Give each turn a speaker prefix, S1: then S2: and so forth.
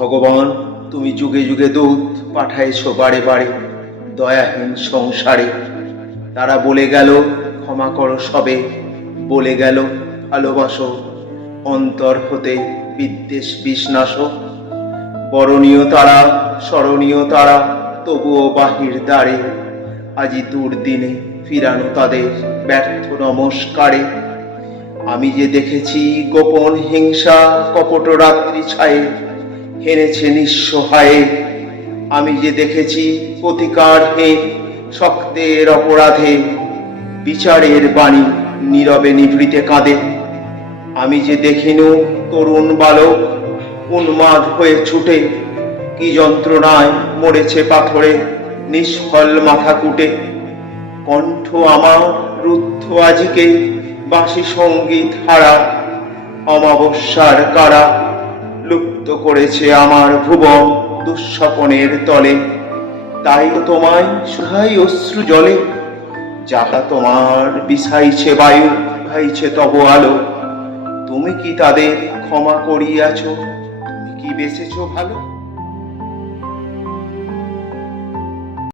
S1: ভগবান, তুমি যুগে যুগে দূত পাঠাইছ বারে বারে, দয়াহীন সংসারে। তারা বলে গেল, ক্ষমা করো সবে। বলে গেল, ভালোবাসো, অন্তর হতে বিদ্বেষ বিষ্ণাস। বরণীয় তারা, স্মরণীয় তারা, তবুও বাহির দ্বারে। আজি দুর্দিনে ফিরানো তাদের ব্যর্থ নমস্কারে। আমি যে দেখেছি গোপন হিংসা কপট রাত্রি ছায়ে হেনেছে নিঃসহায়ে। আমি যে দেখেছি প্রতিকার প্রতিকারহীন শক্তের অপরাধে, বিচারের বাণী নীরবে নিভৃতে কাঁদে। আমি যে দেখিনু তরুণ বালক, উন্মাদ হয়ে ছুটে, কি যন্ত্রণায় মরেছে পাথরে, নিষ্ফল মাথা কুটে। কণ্ঠ আমার রুদ্ধ আজিকে, বাসি সংগীত হারা অমাবস্যার কারা লুপ্ত করেছে আমার ভুবন দুঃস্বপনের তলে। তাই তোমায় শুধাই অশ্রু জলে, যাহা তোমার বিষাইছে বায়ু ভাইছে তব আলো। তুমি কি তাদের ক্ষমা করিয়াছ? তুমি কি বেঁচেছ ভালো?